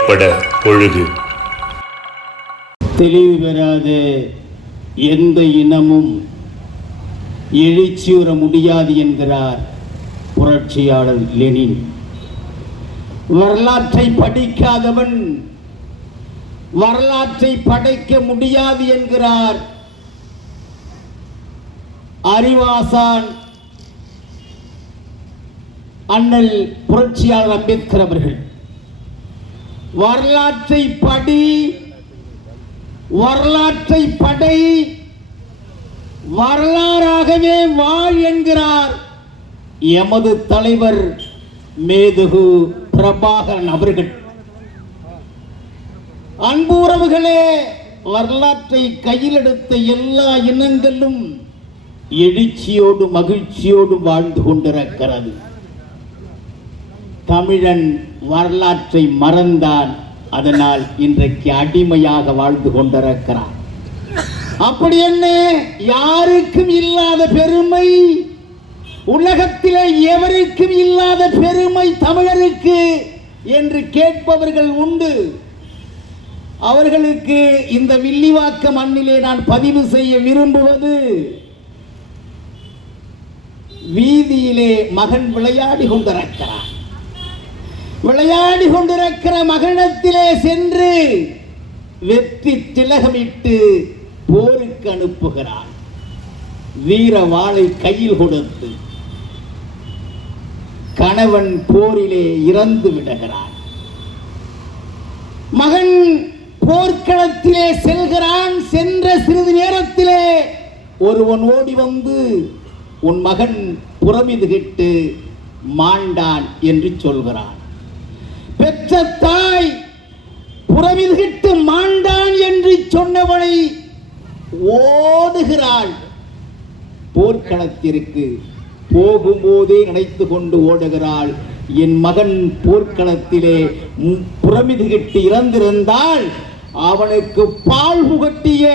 ஏற்பட பொழுது. தெளிவு பெறாத எந்த இனமும் எழுச்சியுற முடியாது என்கிறார் புரட்சியாளர் லெனின். வரலாற்றை படிக்காதவன் வரலாற்றை படைக்க முடியாது என்கிறார் அறிவாசான் அண்ணல் புரட்சியாளர் அம்பேத்கர் அவர்கள். வரலாற்றை படி, வரலாற்றை படை, வரலாறாகவே வாழ் என்கிறார் எமது தலைவர் மேதகு பிரபாகரன் அவர்கள். அன்பு உறவுகளே, வரலாற்றை கையில் எடுத்த எல்லா இனங்களும் எழுச்சியோடு மகிழ்ச்சியோடு வாழ்ந்து கொண்டிருக்கிறது. தமிழன் வரலாற்றை மறந்தான், அதனால் இன்றைக்கு அடிமையாக வாழ்ந்து கொண்டிருக்கிறான். அப்படி என்ன, யாருக்கும் இல்லாத பெருமை, உலகத்திலே எவருக்கும் இல்லாத பெருமை தமிழருக்கு என்று கேட்பவர்கள் உண்டு. அவர்களுக்கு இந்த வில்லிவாக்க மண்ணிலே நான் பதிவு செய்ய விரும்புவது, வீதியிலே மகன் விளையாடி கொண்டிருக்கிறான். விளையாடி கொண்டிருக்கிற மகனிடத்திலே சென்று வெற்றி திலகமிட்டு போருக்கு அனுப்புகிறான். வீர வாளை கையில் கொடுத்து கணவன் போரிலே இறந்து விடுகிறான். மகன் போர்க்களத்திலே செல்கிறான். சென்ற சிறிது நேரத்திலே ஒருவன் ஓடி வந்து, உன் மகன் புறமிதுகிட்டு மாண்டான் என்று சொல்கிறான். பெற்ற தாய் புறமிதுகிட்டு மாண்டான் என்று சொன்னவனை ஓடுகிறாள். போர்க்களத்திற்கு போகும்போதே நினைத்து கொண்டு ஓடுகிறாள், என் மகன் போர்க்களத்திலே புறமிதுகிட்டு இறந்திருந்தால் அவனுக்கு பால் புகட்டிய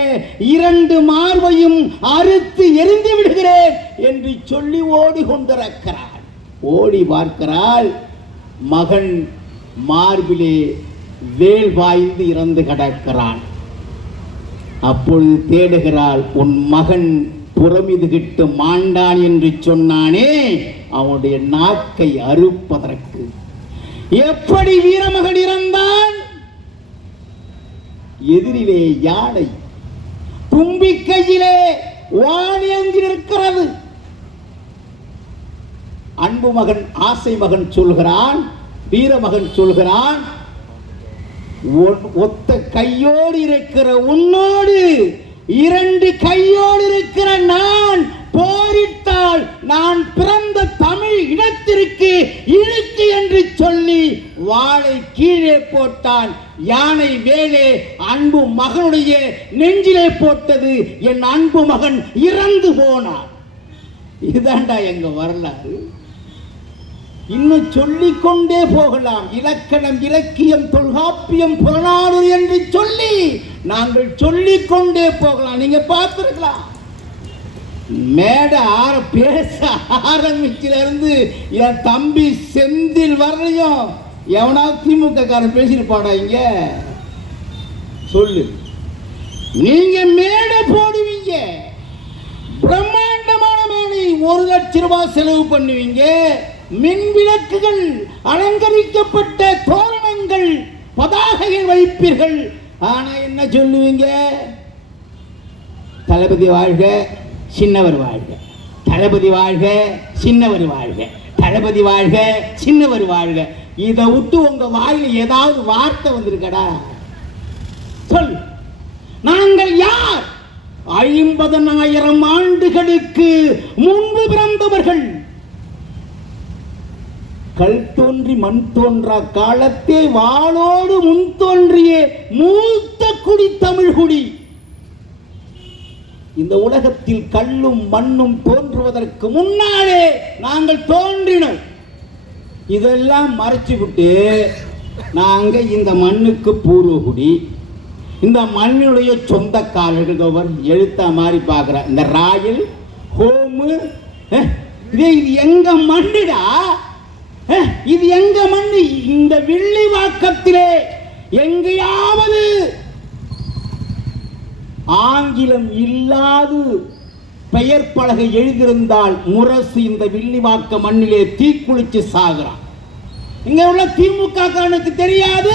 2 மார்பையும் அறுத்து எரிந்து விடுகிறேன் என்று சொல்லி ஓடி கொண்டிருக்கிறாள். ஓடி பார்க்கிறாள், மகன் மார்பிலே வேல் வாய்ந்து இறந்து கிடக்கிறான். அப்பொழுது தேடுகிறாள், உன் மகன் புறமிதுகிட்டு மாண்டான் என்று சொன்னானே, அவனுடைய நாக்கை அறுப்பதற்கு. எப்படி வீரமகன் இறந்தான்? எதிரிலே யானை, தும்பிக்கையிலே வாணியங்கி நிற்கிறது. அன்பு மகன், ஆசை மகன் சொல்கிறான், வீரமகன் சொல்கிறான், ஒத்த கையோடு இருக்கிற உன்னோடு 2 கையோடு இருக்கிற நான் போரிட்டால் நான் பிறந்த தமிழ் இனத்திற்கு இழுக்கு என்று சொல்லி வாளை கீழே போட்டான். யானை வேலே அன்பு மகனுடைய நெஞ்சிலே போட்டது. என் அன்பு மகன் இறந்து போனான். இதுதான்டா எங்க வரலாறு. இன்னும் சொல்லிக்கொண்டே போகலாம். இலக்கணம், இலக்கியம், தொல்காப்பியம், புறநானூறு என்று சொல்லி நாங்கள் சொல்லிக்கொண்டே போகலாம். நீங்க பார்த்திருக்கலாம், மேடை பேச ஆரம்பிச்சிலிருந்து என் தம்பி செந்தில் வரையும் எவனாவது திமுக காரன் பேசியிருப்பாடா? இங்க சொல்லு. நீங்க மேடை போடுவீங்க, பிரம்மாண்டமான மேடை, 1 லட்சம் ரூபாய் செலவு பண்ணுவீங்க, மின் விளக்குகள், அலங்கரிக்கப்பட்ட தோரணங்கள், பதாகைகள் வைப்பீர்கள். ஆனா என்ன சொல்லுவீங்க? தளபதி வாழ்க, சின்னவர் வாழ்க, தளபதி வாழ்க, சின்னவர் வாழ்க, தளபதி வாழ்க, சின்னவர் வாழ்க. இதை விட்டு உங்க வாயில ஏதாவது வார்த்தை வந்திருக்கடா? சொல். நாங்கள் யார்? 50,000 ஆண்டுகளுக்கு முன்பு பிறந்தவர்கள். கல் தோன்றி மண் தோன்றா காலத்தே வாளோடு முன் தோன்றிய மூத்த குடி தமிழ் குடி. இந்த உலகத்தில் கல்லும் மண்ணும் தோன்றுவதற்கு முன்னாலே நாங்கள் தோன்றினோம். இதெல்லாம் மறைச்சு விட்டு நாங்க இந்த மண்ணுக்கு பூர்வகுடி, இந்த மண்ணுடைய சொந்தக்காரர்கள் எழுத்த மாதிரி பார்க்கிற இந்த ராயல் ஹோமு, இது எங்க மண்ணுடா, இது எங்க மண்ணு. இந்த வில்லிவாக்கத்திலே எங்கேயாவது ஆங்கிலம் இல்லாது பெயர் பலகை எழுதியிருந்தால் முரசு இந்த வில்லிவாக்க மண்ணிலே தீக்குளிச்சு சாகுறான். இங்க உள்ள திமுக காரனுக்கு தெரியாது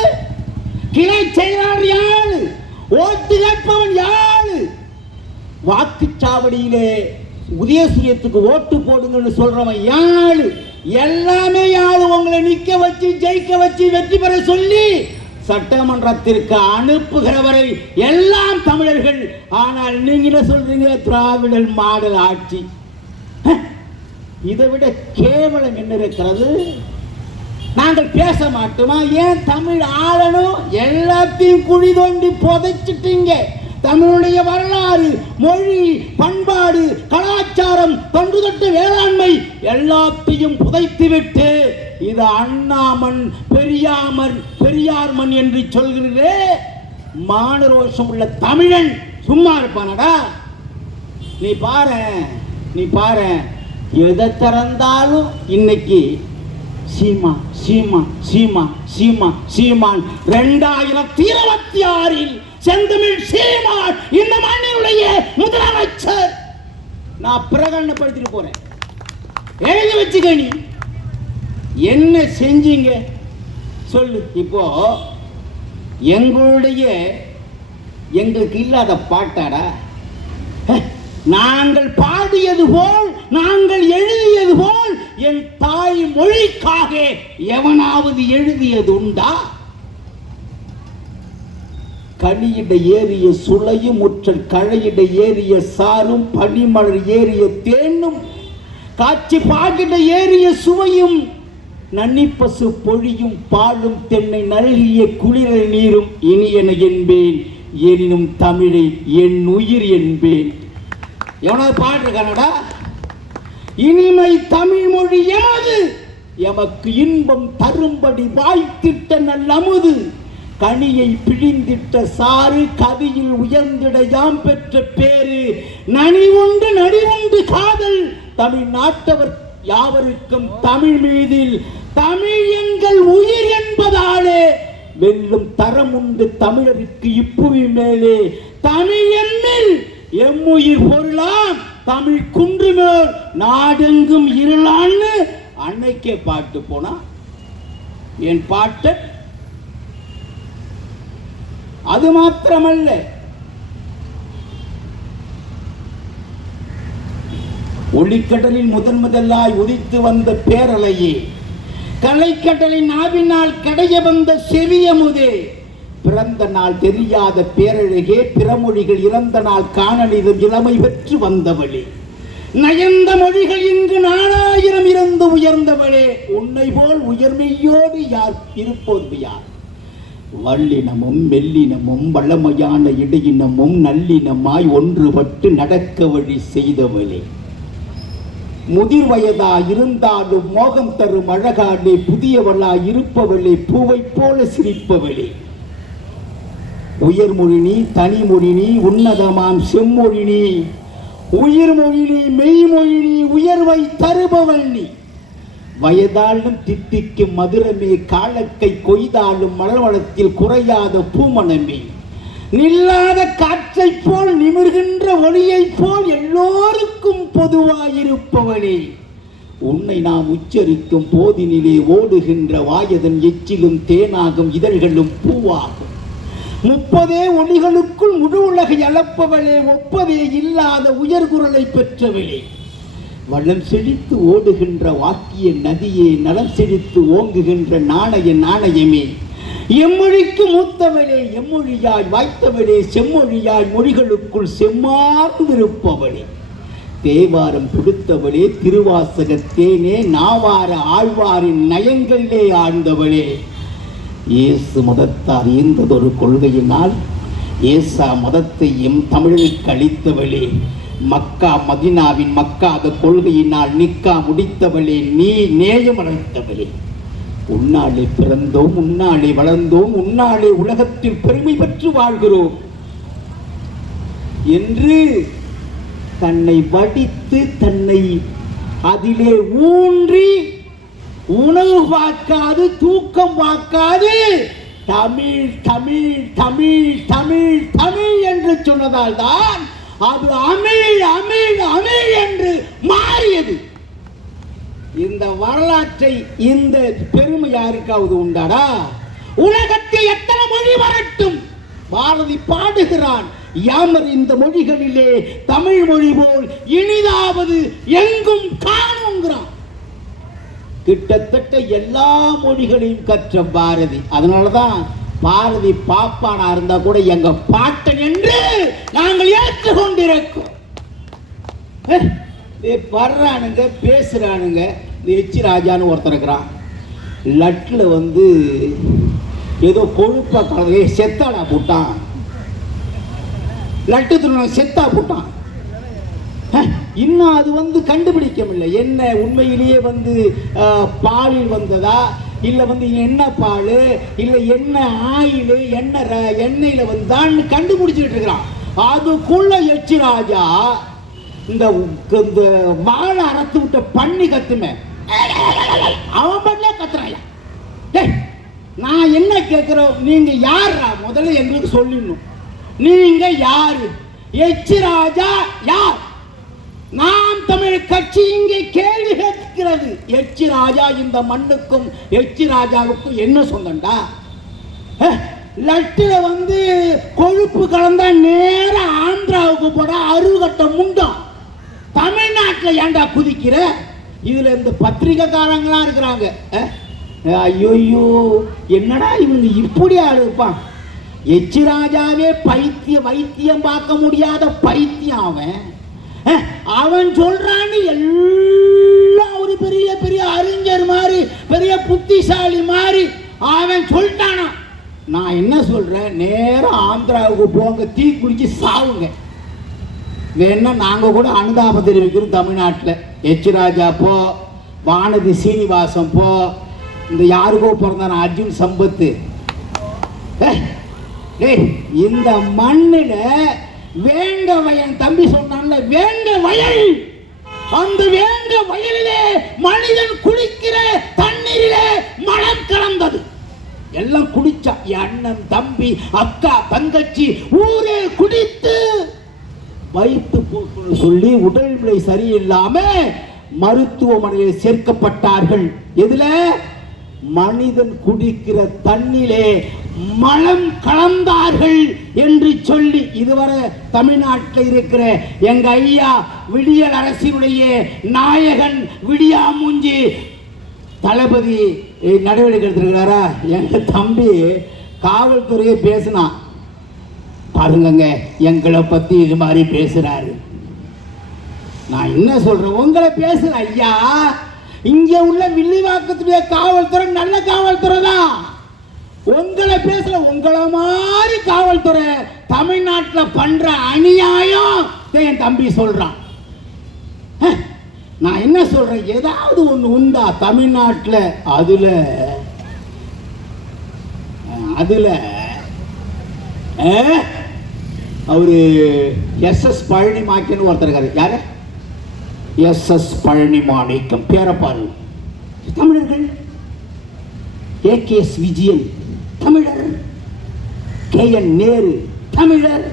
கிளை செயலாளர் யாரு, ஓட்டு கேட்பவன் யாரு, வாக்குச்சாவடியிலே உதயசூரியத்துக்கு ஓட்டு போடுங்கன்னு சொல்றவன் யாரு, எல்லாமே யாரு. உங்களை நிக்க வச்சு ஜெயிக்க வச்சு வெற்றி பெற சொல்லி சட்டமன்றத்திற்கு அனுப்புகிறவரை எல்லாம் தமிழர்கள். ஆனால் நீங்க சொல்றீங்க திராவிடர் மாடல் ஆட்சி. இதை விட கேவலம் என்ன இருக்கிறது? நாங்கள் பேச மாட்டோமா? ஏன் தமிழ் ஆளணும்? எல்லாத்தையும் குழி தோண்டி புதைச்சிட்டீங்க. தமிழுடைய வரலாறு, மொழி, பண்பாடு, கலாச்சாரம், தொன்றுதொட்டு வேளாண்மை எல்லாத்தையும் புதைத்துவிட்டு இது அண்ணாமன் பெரியார் மண் என்று சொல்கிறே. மானரோஷம் உள்ள தமிழன் சும்மா இருப்பானடா? நீ பாரு எதை திறந்தாலும் இன்னைக்கு சீமா சீமா சீமா சீமா சீமான். 2026 செந்தமிழ் சீமான் இந்த மண்ணினுடைய முதலமைச்சர். நான் பிரகடனப்படுத்திட்டு போறேன், எழுதி வச்சுக்க. நீ என்ன செஞ்சீங்க சொல்லு. இப்போ எங்களுக்கு இல்லாத பாட்டாடா? நாங்கள் பாடியது போல், நாங்கள் எழுதியது போல் என் தாய் மொழிக்காக எவனாவது எழுதியது உண்டா? கனியிட ஏறிய சுளையும் முற்றல் கழையிட ஏறிய சாரும் பனிமலர் ஏறிய தேனும் காட்சி பாகிட ஏறிய சுவையும் நன்னிப்பசு பொழியும் பாலும் தென்னை நல்கிய குளிரல் நீரும் இனியன என்பேன், எனினும் தமிழை என் உயிர் என்பேன். எவனாவது பாடுறானடா? இனிமை தமிழ் மொழி எமது, எமக்கு இன்பம் தரும்படி வாய்த்திட்ட நல்லமுது, கனியை பிழிந்திட்ட சாறு கதியில் உயர்ந்திட யாம் பெற்ற பேரு, நனிவுண்டு காதல் தமிழ் நாட்டவர் யாவருக்கும் தமிழ் மீதில் தமிழ் எங்கள் உயிர் என்பதாலே வெல்லும் தரம் உண்டு தமிழருக்கு இப்புவி மேலே, தமிழ் எம்மில் எம்முயிர் பொருளாம் தமிழ் குன்றுமேல் நாடெங்கும் இருளான்னு அன்னைக்கே பாட்டு போனா. என் பாட்டு அது மாத்திரமல்ல, ஒளிக்கடலில் முதலாய் உதித்து வந்த பேரலையே, கலைக்கடலின் நாவினால் கடைய வந்த செவியமுதே, பிறந்த நாள் தெரியாத பேரழகே, பிறமொழிகள் இறந்த நாள் காணலிதும் இளமை பெற்று வந்தவளே, நயந்த மொழிகள் இங்கு 4000 இறந்து உயர்ந்தவளே, உன்னை போல் உயர்மையோடு யார் இருப்போது யார்? வல்லினமும் மெல்லினமும் வளமையான இடையினமும் நல்லினமாய் ஒன்றுபட்டு நடக்க வழி செய்தவளே, முதிர் வயதா இருந்தாலும் மோகம் தரும் அழகாலே புதியவளா இருப்பவளே, பூவை போல சிரிப்பவளே, உயர்மொழினி தனிமொழினி உன்னதமாம் செம்மொழினி, உயிர்மொழினி மெய்மொழினி உயர்வை தருபவள் நீ, வயதாலும் தித்திக்கும் மதுரமே, காலக்கை கொய்தாலும் மலர்வளத்தில் குறையாத பூமணமே, நில்லாத காற்றை போல் நிமிர்கின்ற ஒளியை போல் எல்லோருக்கும் பொதுவாயிருப்பவளே, உன்னை நாம் உச்சரிக்கும் போதினிலே ஓடுகின்ற வாயதன் எச்சிலும் தேனாகும் இதழ்களும் பூவாகும், 30 ஒளிகளுக்குள் முழு உலகை அளப்பவளே, ஒப்பதே இல்லாத உயர்குரலை பெற்றவளே, வளம் செழித்து ஓடுகின்ற வாக்கிய நதியே, நலம் செழித்து ஓங்குகின்ற நாணயமே, எம்மொழிக்கு மூத்தவளே, எம்மொழியாய் வாய்த்தவளே, செம்மொழியாய் மொழிகளுக்குள் செம்மார்ந்திருப்பவளே, தேவாரம் கொடுத்தவளே, திருவாசக தேனே, நாவார ஆழ்வாரின் நயங்களிலே ஆழ்ந்தவளே, இயேசு மதத்தார் ஈர்ந்ததொரு கொள்கையினால் ஏசா மதத்தை எம் தமிழருக்கு அளித்தவளே, மக்கா மதினாவின் மக்காத கொள்கையினால் நிக்கா முடித்தவளே, நீ நேயம் அழைத்தவளே, உன்னாலே பிறந்தோம், உன்னாலே வளர்ந்தோம், உன்னாலே உலகத்தில் பெருமை பெற்று வாழ்கிறோம் என்று தன்னை வடித்து தன்னை அதிலே ஊன்றி உணவு பார்க்காது தூக்கம் பார்க்காது தமிழ் தமிழ் தமிழ் தமிழ் தமிழ் என்று சொன்னதால் தான் அது அமிழ் அமிழ் அமிழ் என்று மாறியது. இந்த வரலாற்றை, இந்த பெருமை யாருக்காவது உண்டாடா? உலகத்தில் எத்தனை மொழி வரட்டும், பாரதி பாடுகிறான், யாமர் இந்த மொழிகளிலே தமிழ் மொழி போல் இனிதாவது எங்கும் காணுங்கிறான். கிட்டத்தட்ட எல்லா மொழிகளையும் கற்ற பாரதி. அதனாலதான் பாரதி பாப்பானா இருந்தா கூட எங்க பாட்டன் என்று நாங்கள் ஏற்றுக்கொண்டிருக்கோம். வர்றானுங்க, பேசுறானுங்க. எச் ராஜான்னு ஒருத்தர் இருக்கிறான், லட்டில் வந்து ஏதோ கொழுப்பா கலந்து செத்தாடா போட்டான், லட்டு திருநாள் செத்தா போட்டான். இன்னும் அது வந்து கண்டுபிடிக்கவில்லை, என்ன உண்மையிலேயே வந்து பாலில் வந்ததா, இல்லை வந்து எண்ணெய் பால், இல்லை எண்ணெய் ஆயில், எண்ணெயில் வந்தான்னு கண்டுபிடிச்சிட்டு இருக்கிறான். அதுக்குள்ள எச் ராஜா இந்த வாழை அறுத்து விட்ட பண்ணி கத்துமே, அவன் பண்ண கத்துறாயா. நான் என்ன கேட்கிறோம், நீங்க யாரா முதல்ல எங்களுக்கு சொல்லிடணும். நீங்க யாரு? எச் ராஜா யார்? நாம் தமிழ் கட்சி இங்கே கேள்வி கேட்கிறது. எச் ராஜா இந்த மண்ணுக்கும் எச் ராஜாவுக்கும் என்ன சொந்தண்டா? லட்டுல வந்து கொழுப்பு கலந்தா நேர ஆந்திராவுக்கு போட அருகட்ட முண்டம். தமிழ்நாட்டில் ஏண்டா குதிக்கிற? இதுல இந்த பத்திரிகைக்காரங்களா இருக்கிறாங்க. ஐயோ என்னடா இவங்க இப்படி இருப்பான். எச் ராஜாவே வைத்தியம் பார்க்க முடியாத பைத்தியம் அவன். அவன் சொல்றான்னு எல்லாம் ஒரு பெரிய பெரிய அறிஞர் மாதிரி, பெரிய புத்திசாலி மாதிரி அவன் சொல்லிட்டானா. நான் என்ன சொல்றேன், நேரம் ஆந்திராவுக்கு போங்க, தீ குடிச்சு சாவுங்க. வேணா நாங்க கூட அனுதாபம் தெரிவிக்கிறோம் தமிழ்நாட்டில். எச் ராஜா போ, வானதி சீனிவாசன் போ, இந்த யாருக்கோ பிறந்தான அர்ஜுன் சம்பத்து. இந்த மண்ணில் வேங்க வயல், தம்பி சொன்னான்ல வேங்க வயல், அந்த வேங்க வயலிலே மனிதன் குளிக்கிற தண்ணீரிலே மலம் கலந்தது. எல்லாம் குடிச்சா, அண்ணன் தம்பி அக்கா தங்கச்சி ஊரே குடித்து வயிற்று போக்கு சொல்லி உடல்நிலை சரியில்லாம மருத்துவமனையில் சேர்க்கப்பட்டார்கள். எதுல? மனிதன் குடிக்கிற தண்ணிலே மலம் கலந்தார்கள் என்று சொல்லி இதுவரை தமிழ்நாட்டில் இருக்கிற எங்க ஐயா விடியல் அரசினுடைய நாயகன் விடியாமூஞ்சி தளபதி நடவடிக்கை எடுத்திருக்கிறாரா? எங்க தம்பி காவல்துறையை பேசினான் பாருங்க, எங்களை பத்தி இது மாதிரி பேசுறாரு. நான் என்ன சொல்றேன், உங்களை பேசுற ஐயா, இங்க உள்ள வில்லிவாக்கத்துடைய காவல்துறை நல்ல காவல்துறை தான். உங்களை பேசல, உங்களை மாதிரி காவல்துறை தமிழ்நாட்டில் பண்ற அநியாயம் என் தம்பி சொல்றான். நான் என்ன சொல்றேன், ஏதாவது ஒண்ணு உண்டா தமிழ்நாட்டில்? அதுல அவரு எஸ்.எஸ். பழனி மாணிக்கம்னு ஒருத்தர் இருக்காரு. யாரு? எஸ்.எஸ். பழனி மாணிக்கம் பேரை பாரு. தமிழர்கள். ஏ.கே.எஸ். விஜயன் தமிழர், கே.என். நேரு தமிழர்,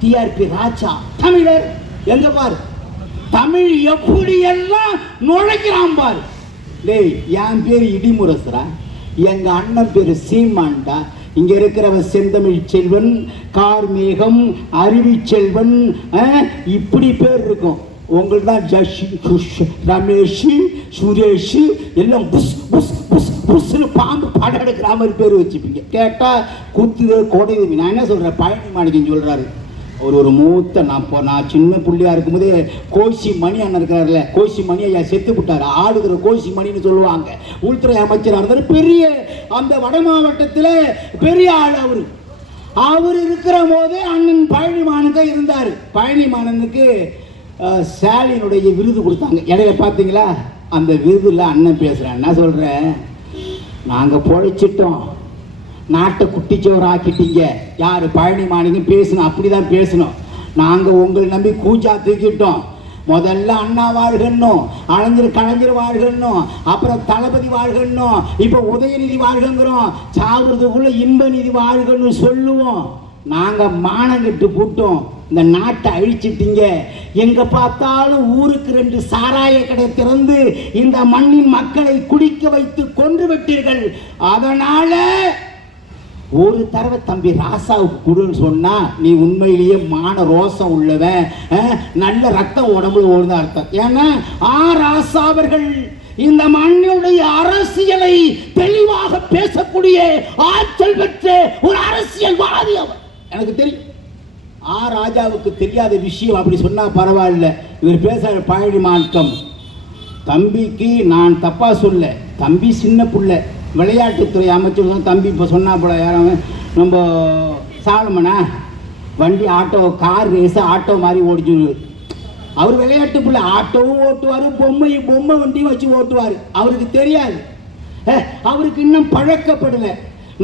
டி.ஆர்.பி. ராஜா தமிழர். எங்க பாரு, தமிழ் எப்படி எல்லாம் நுழைக்கிறான் பாரு. டேய், என் பேரு இடிமுரசரா, எங்க அண்ணன் பேரு சீமான்டா. இங்க இருக்கிறவன் செந்தமிழ் செல்வன், கார்மேகம், அறிவி செல்வன், இப்படி பேர் இருக்கும். உங்களுக்கு தான் ஜஷி, ரமேஷ், சுரேஷ் எல்லாம் புஷ் புஷ் புஷ் புஷ்னு பாம்பு படம் எடுக்கிற மாதிரி பேர் வச்சுப்பீங்க. கேட்டால் குத்துது கொடையுது. நான் என்ன சொல்கிறேன், பழனி மாணிக்கம் சொல்கிறாரு, ஒரு மூத்த நான் சின்ன புள்ளியாக இருக்கும்போதே கோஷி மணி அண்ணன் இருக்கிறாருல, கோஷி மணி ஐயா செத்து விட்டார். ஆடுகிற கோஷி மணின்னு சொல்லுவாங்க. உள்துறை அமைச்சராக இருந்தார். பெரிய அந்த வட மாவட்டத்தில் பெரிய ஆள் அவர் இருக்கிற போதே அண்ணன் பழனி மாணன் இருந்தார். பழனி மாணனுக்கு ஸ்டாலினுடைய விருது கொடுத்தாங்க. இடையில பார்த்தீங்களா? அந்த விருதுல அண்ணன் பேசுகிறேன். என்ன சொல்கிறேன், நாங்கள் பொழைச்சிட்டோம், நாட்டை குட்டிச்சோர் ஆக்கிட்டீங்க. யார்? பழனி மாணிக்கம் பேசணும், அப்படி தான் பேசணும். நாங்கள் உங்களை நம்பி கூஜா தூக்கிட்டோம், முதல்ல அண்ணா வாழ்கன்னும், கலைஞர் வாழ்கன்னும், அப்புறம் தளபதி வாழ்கன்னும், இப்போ உதயநிதி வாழ்கங்கிறோம். சாவுறதுக்குள்ள இன்ப நிதி வாழ்கன்னு சொல்லுவோம். நாங்கள் மானங்கட்டு கூட்டோம். இந்த நாட்டை அழிச்சிட்டீங்க. எங்க பார்த்தாலும் ஊருக்கு 2 சாராய கடை திறந்து இந்த மண்ணின் மக்களை குடிக்க வைத்து கொன்று விட்டீர்கள். அதனால ஒரு தடவை தம்பி ராசாவுக்கு கொடுன்னு சொன்னா நீ உண்மையிலேயே மான ரோசம் உள்ளவன், நல்ல ரத்தம் உடம்புல ஓடுதான் அர்த்தம். ஏன்னா ராசா அவர்கள் இந்த மண்ணுடைய அரசியலை தெளிவாக பேசக்கூடிய ஆற்றல் பெற்ற ஒரு அரசியல்வாதி அவர். எனக்கு தெரியும். ராஜாவுக்கு தெரியாத விஷயம் அப்படி சொன்னா பரவாயில்ல. இவர் பேசுற பழனி மாற்றம் தம்பிக்கு நான் தப்பா சொல்ல. தம்பி சின்ன புள்ள, விளையாட்டுத்துறை அமைச்சர் தம்பி இப்போ சொன்னா போல. யாரும் நம்ம சாலமனா வண்டி ஆட்டோ கார் ரேஸ் ஆட்டோ மாதிரி ஓடிச்சு. அவர் விளையாட்டு பிள்ளை, ஆட்டோவும் ஓட்டுவார், பொம்மை வண்டியும் வச்சு ஓட்டுவார். அவருக்கு தெரியாது, அவருக்கு இன்னும் பழக்கப்படலை.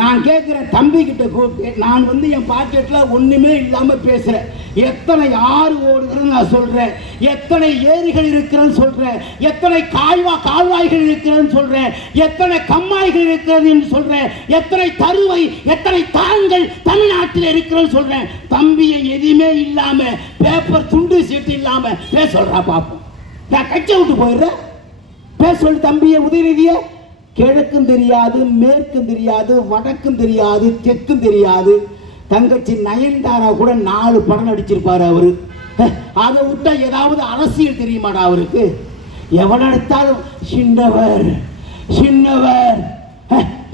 நான் கேட்குறேன் தம்பி கிட்ட கூப்பிட்டு, நான் என் பாக்கெட்டில் ஒன்றுமே இல்லாமல் பேசுகிறேன். எத்தனை ஆறு ஓடுகிறேன்னு நான் சொல்கிறேன், எத்தனை ஏரிகள் இருக்கிறேன்னு சொல்கிறேன், எத்தனை கால்வாய்கள் இருக்கிறேன்னு சொல்கிறேன், எத்தனை கம்மாய்கள் இருக்கிறதுன்னு சொல்கிறேன், எத்தனை தருவை எத்தனை தாங்கள் தமிழ்நாட்டில் இருக்கிறேன்னு சொல்கிறேன். தம்பியை எதுவுமே இல்லாமல் பேப்பர் துண்டு சீட்டு இல்லாமல் பேச சொல்கிறா பார்ப்போம். நான் கட்சி விட்டு போயிடுறேன். பேச சொல்லி தம்பியை உதயநிதியை கிழக்கும் தெரியாது, மேற்கும் தெரியாது, வடக்கும் தெரியாது, தெற்கும் தெரியாது. தங்கச்சி நயன்தாரா கூட 4 படம் நடிச்சிருப்பாரு அவரு. அதை விட்டா ஏதாவது அரசியல் தெரியுமாடா அவருக்கு? எவன் எடுத்தாலும் சின்னவர்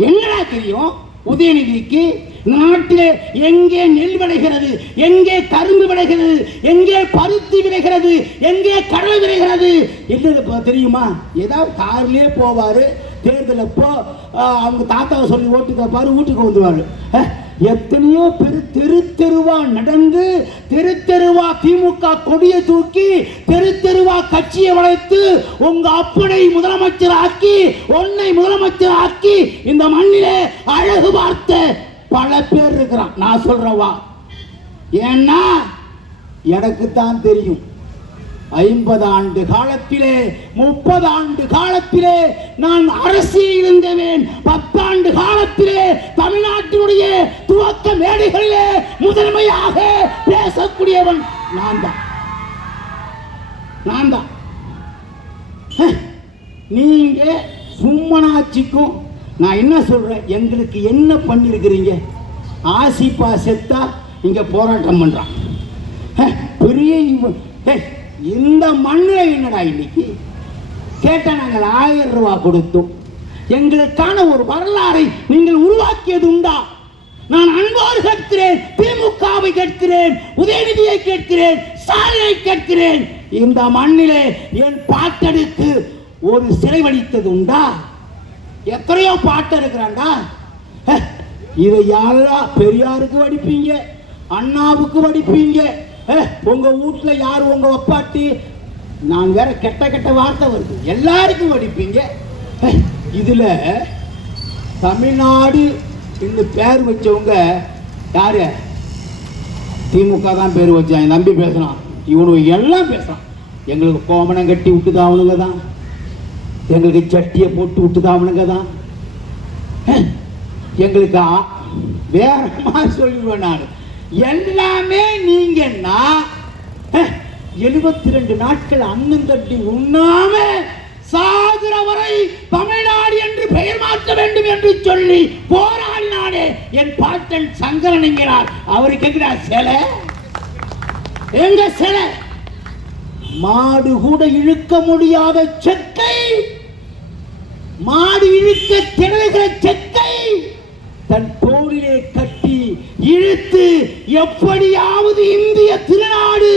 என்னடா தெரியும் உதயநிதிக்கு? நாட்டிலே எங்கே நெல் விளைகிறது, எங்கே கரும்பு விளைகிறது, எங்கே பருத்தி விளைகிறது, எங்கே கடலை விளைகிறது என்ன தெரியுமா? ஏதாவது கார்லயே போவாரு. தேர்தல் அப்போ அவங்க தாத்தாவை சொல்லி ஓட்டு கேட்பாரு, வீட்டுக்கு வந்துருவாரு. எத்தனையோ பேர் தெருவா நடந்து, தெருவா திமுக கொடியை தூக்கி, தெருவா கட்சியை வளைத்து உங்க அப்பனை முதலமைச்சர் ஆக்கி, உன்னை முதலமைச்சர் ஆக்கி இந்த மண்ணிலே அழகு பார்த்த பல பேர் இருக்கிறான். நான் சொல்றவா, ஏன்னா எனக்கு தான் தெரியும். 50 ஆண்டு காலத்திலே, 30 ஆண்டு காலத்திலே நான் அரசியல் இருந்தவேன். 10 ஆண்டு காலத்திலே தமிழ்நாட்டினுடைய துவக்க மேடைகளிலே முதன்மையாக பேசக்கூடியவன் நான் தான். நீங்க சும்மனாட்சிக்கும் நான் என்ன சொல்றேன், எங்களுக்கு என்ன பண்ணிருக்கிறீங்க? ஆசிப்பா செத்தா இங்க போராட்டம் பண்றான். பெரிய இந்த மண்ணில் என்னடா இன்னைக்கு கேட்டா நாங்கள் 1000 ரூபாய் கொடுத்தோம். எங்களுக்கான ஒரு வரலாறை நீங்கள் உருவாக்கியது உண்டா? நான் அன்போடு கேட்கிறேன், திமுகவை கேட்கிறேன், உதயநிதியை கேட்கிறேன், ஸ்டாலினை கேட்கிறேன். இந்த மண்ணிலே என் பாட்டனுக்கு ஒரு சிலை வடித்தது உண்டா? எத்தனையோ பாட்டு இருக்கிறாண்டா. இதை யாரெல்லாம் பெரியாருக்கு வடிப்பீங்க, அண்ணாவுக்கு வடிப்பீங்க. உங்க வீட்டுல யாரு உங்க ஒப்பாட்டி? நான் வேற கெட்ட வார்த்தை வருது, எல்லாருக்கும் வடிப்பீங்க. இதுல தமிழ்நாடு இந்த பேர் வச்சவங்க யாரு? திமுக தான் பேர் வச்சாங்க. நம்பி பேசலாம், இவனுக்கு எல்லாம் பேசலாம். எங்களுக்கு கோமணம் கட்டி விட்டுதான் அவனுங்க தான், எங்களுக்கு சட்டியை போட்டு விட்டுதான் அவனுங்க தான், எங்களுக்கு வேற மாதிரி சொல்லிடுவேன் நான். எல்லாமே நீங்கன்னா 72 நாட்கள் அன்னம் தட்டி உண்ணாம சாகுற வரை தமிழ்நாடு என்று பெயர் மாற்ற வேண்டும் என்று சொல்லி போராடினானே என் பாட்டன் சங்கரனிங்கிறார். அவருக்கு எங்கடா சிலை? எங்க சிலை? மாடு கூட இழுக்க முடியாத செக்கை, மாடு இழுக்க திணறுகிற செக்கை தன் தோளிலே கட்டி இழுத்து எப்படியாவது இந்திய திருநாடு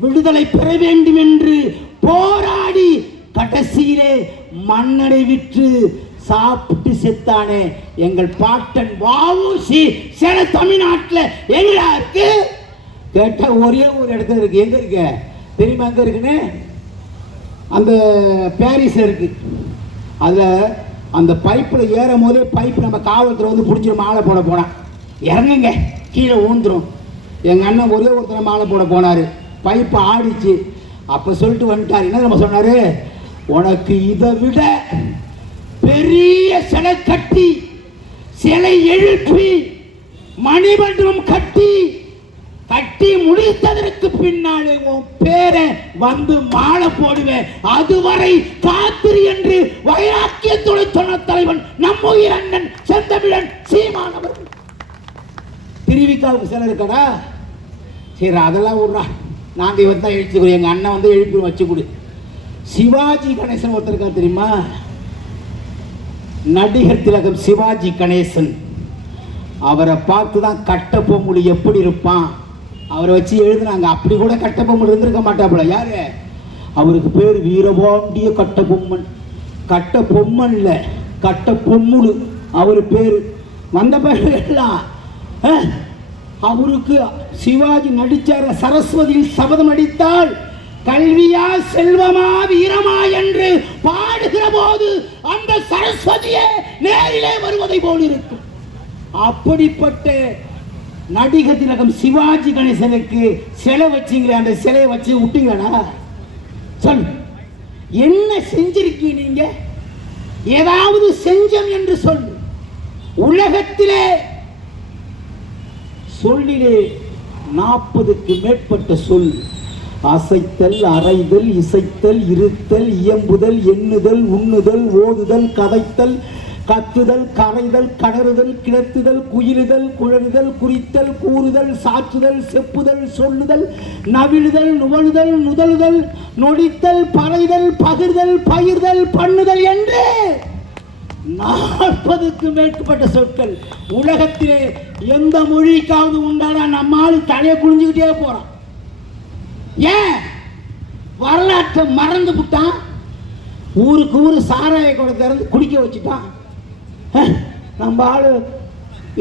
விடுதலை பெற வேண்டும் என்று போராடி கடைசியிலே மண்ணடை விற்று சாப்பிட்டு செத்தானே எங்கள் பாட்டன் வ.உ.சி. சில தமிழ்நாட்டில் எங்கடா இருக்கு? கேட்ட ஒரே ஒரு இடத்துல இருக்கு. எங்க இருக்கு தெரியுமா? எங்க இருக்குன்னு? அந்த பாரிஸ்ல இருக்கு. அதுல அந்த பைப்பில் ஏறும் போதே பைப் நம்ம காவல்துறை வந்து பிடிச்சி மாலை போட போனான். இறங்குங்க கீழே ஊந்துடும். எங்கள் அண்ணன் ஒரே ஒருத்தர் மாலை போட போனார். பைப்பு ஆடிச்சு. அப்ப சொல்லிட்டு வந்துட்டார். என்ன நம்ம சொன்னாரு? உனக்கு இதை விட பெரிய சிலை கட்டி, சிலை எழுப்பி, மணிமண்டபம் கட்டி முடித்ததற்கு பின்னாலே உன் பேரை வந்து மாலை போடுவேன், அதுவரை காத்திரி என்று வைராக்கியத்துறை சொன்ன தலைவன் நம்ம உயிர் அண்ணன் செந்தமிழன் சீமானவர். திருவிக்காவுக்கு சிலை இருக்கடா, சரி அதெல்லாம் விடுறா, நாங்கள் இவன் தான் எழுத்துக்கிறோம், எங்கள் அண்ணன் வந்து எழுப்பி வச்சு கொடு. சிவாஜி கணேசன் ஒருத்தர் இருக்கா தெரியுமா? நடிகர் திலகம் சிவாஜி கணேசன். அவரை பார்த்து தான் கட்டபொம்மன் எப்படி இருப்பான் அவரை வச்சு எழுதுனாங்க. அப்படி கூட கட்டபொம்மன் இருந்திருக்க மாட்டாப்புல. யாரு? அவருக்கு பேர் வீரபாண்டிய கட்டபொம்மன். கட்டபொம்மன் இல்லை, கட்டபொம்முடு அவரு பேரு. வந்த பேர் எல்லாம் அவருக்கு. சிவாஜி நடிச்சார சரஸ்வதி சபதம் அடித்தால் கல்வியா செல்வமா வீரமா என்று பாடுகிற போது அந்த சரஸ்வதியே நேரிலே வருவதை போல் இருக்கும். அப்படிப்பட்ட நடிகர் திலகம் சிவாஜி கணேசனுக்கு சிலை வச்சிங்களே, அந்த சிலையை வச்சு விட்டீங்களா? சொல், என்ன செஞ்சிருக்கீங்க நீங்க? ஏதாவது செஞ்சம் என்று சொல். உலகத்திலே சொல்லிலே 40க்கு மேற்பட்ட சொல். அசைத்தல், அறைதல், இசைத்தல், இருத்தல், இயம்புதல், எண்ணுதல், உண்ணுதல், ஓதுதல், கதைத்தல், கத்துதல், கரைதல், கடறுதல், கிளத்துதல், குயிலுதல், குழறுதல், குறித்தல், கூறுதல், சாற்றுதல், செப்புதல், சொல்லுதல், நவிழுதல், நுவழுதல், நுதலுதல், நொடித்தல், பறைதல், பகிர்தல், பயிர்தல், பண்ணுதல் என்று 40க்கு மேற்பட்ட சொற்கள். உலகத்திலே எந்த மொழிக்காவது உண்டானா நம்மால் தலையை குனிஞ்சுக்கிட்டே போறான். ஏன்? வரலாற்றை மறந்து விட்டான். ஊருக்கு ஊரு சாராய கூட திறந்து குடிக்க வச்சுட்டான். நம்ம ஆளு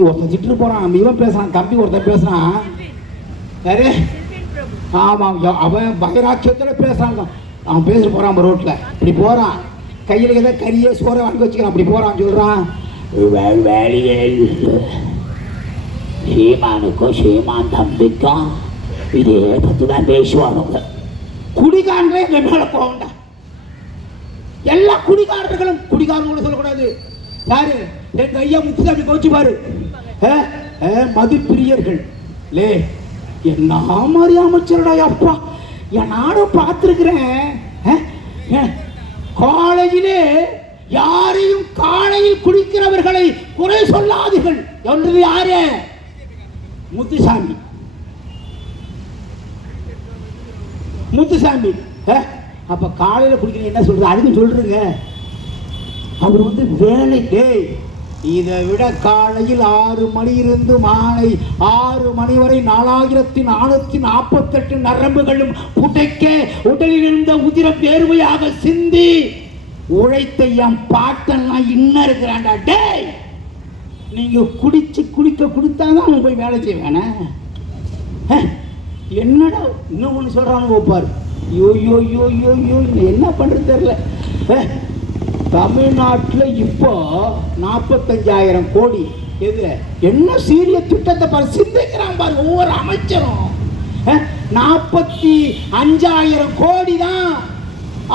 ஒருத்தன் திட்டு போறான், இவன் பேசுறான், தம்பி ஒருத்தன் பேசுறான். யாரு? ஆமாம், அவன் பகிராட்சியத்தில் பேசுறான். அவன் பேசிட்டு போறான் ரோட்ல, இப்படி போறான், கையில் ஏதோ கரியே சோறை வாங்கி வச்சுக்கிறான், அப்படி போறான். சொல்றான், வேலையே சீமானுக்கும் சீமான் தம்பிக்கும் இதே பற்றி தான் பேசுவானுங்க. குடிகாரங்களே எங்க மேல போகண்டா. எல்லா குடிகாரர்களும் குடிகாரங்களும் சொல்லக்கூடாது. யாரு? எங்க ஐயா முத்துசாமி கோச்சு பாரு, மதுப்பிரியர்கள். லே என்ன மாதிரி அமைச்சரடா அப்பா, என் நானும் பார்த்துருக்கிறேன். காலையிலே யாரையும் காலையில் குடிக்கிறவர்களை குறை சொல்லாதீர்கள் என்றது யாரு? முத்துசாமி. முத்துசாமி அப்ப காலையில குடிக்கிறீங்க என்ன சொல்றது? அதுக்கும் சொல்றீங்க. அவர் வந்து வேலைக்கு இதை விட காலையில் 6 மணியிலிருந்து மாலை 6 மணி வரை 4448 நரம்புகளும் புடைக்க உடலில் இருந்த உதிரம் வேர்வையாக சிந்தி உழைத்த என் பாட்டெல்லாம் இன்னும் இருக்கிறான்டா. டேய், நீங்க குடிக்க கொடுத்தாங்க அவன் போய் வேலை செய்வானே. என்னடா இன்னும் ஒன்று சொல்றாங்க போப்பாரு. யோ யோ யோ யோ யோ என்ன பண்றது தெரியல. தமிழ்நாட்டில் இப்போ 45,000 கோடி. எதுல? என்ன சீரிய திட்டத்தை பாரு, சிந்திக்கிறான் பாரு ஒவ்வொரு அமைச்சரும். 45,000 கோடி தான்.